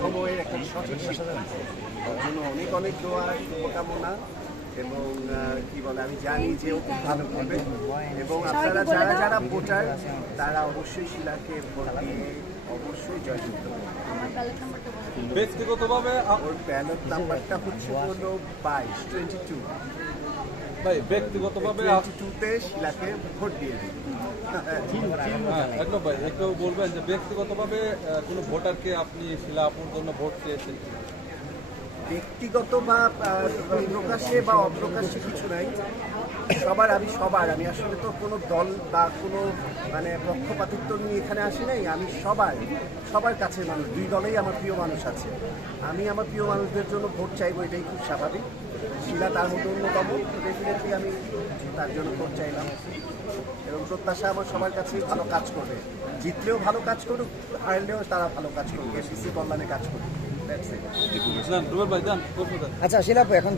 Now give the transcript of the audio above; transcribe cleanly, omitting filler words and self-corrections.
সময়ের একটা সঠিক সিদ্ধান্ত, তার জন্য অনেক অনেক দোয়া, শুভকামনা এবং কি বলে আমি জানি যে ও খুব ভালো করবে এবং আপনারা যারা যারা ভোটার তারা অবশ্যই শিলাকে ভোট দিয়ে অবশ্যই জয়যুক্ত করবে। ব্যক্তিগতভাবে ওর ব্যালট নাম্বারটা হচ্ছে হলো 22 ভাই ব্যক্তিগতভাবে 22তে শিলাকে ভোট দিয়ে দিন। হ্যাঁ একদম ভাই একটু বলবেন যে ব্যক্তিগতভাবে কোনো ভোটারকে আপনি শিলা আপুর জন্য ভোট চেয়েছেন? ব্যক্তিগত বা প্রকাশ্যে বা অপ্রকাশ্যে কিছু নাই, আমি আসলে তো কোনো দল বা কোনো মানে পক্ষপাতিত্ব নিয়ে এখানে আসি নাই। আমি সবার কাছে মানুষ, দুই দলেই আমার প্রিয় মানুষ আছে। আমি আমার প্রিয় মানুষদের জন্য ভোট চাইবো, এটাই খুব স্বাভাবিক। শিলা তার মধ্যে অন্যতম, ডেফিনেটলি আমি তার জন্য ভোট চাইলাম এবং প্রত্যাশা আমার সবার কাছেই ভালো কাজ করবে। জিতলেও ভালো কাজ করুক, হারলেও তারা ভালো কাজ করুক, এসিসি কল্যাণে কাজ করুক। That's it. রুবেল ভাই যান। আচ্ছা শিলাপু, এখন